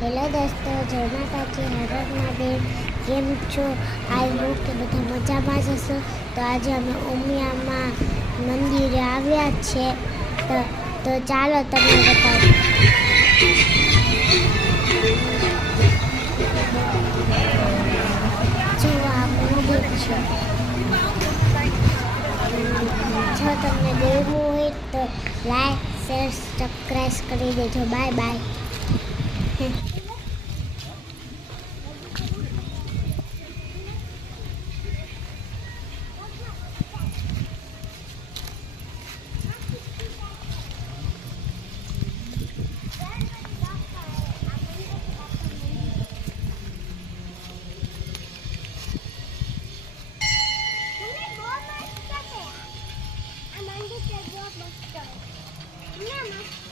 Hello દોસ્તો જય માતાજી હરર મહાદેવ કેમ છો. આઈ હોપ કે બધા મજામાં જ હશો. તો આજે અમે ઉમિયામાં મંદિરે આવ્યા છે. તો તો ચાલો તમને બતાવું. જો આ મંદિર છે. જો તમને દેવું હોય તો લાઈક શેર સબસ્ક્રાઈબ કરી દેજો. Bye bye Let's go. Mama.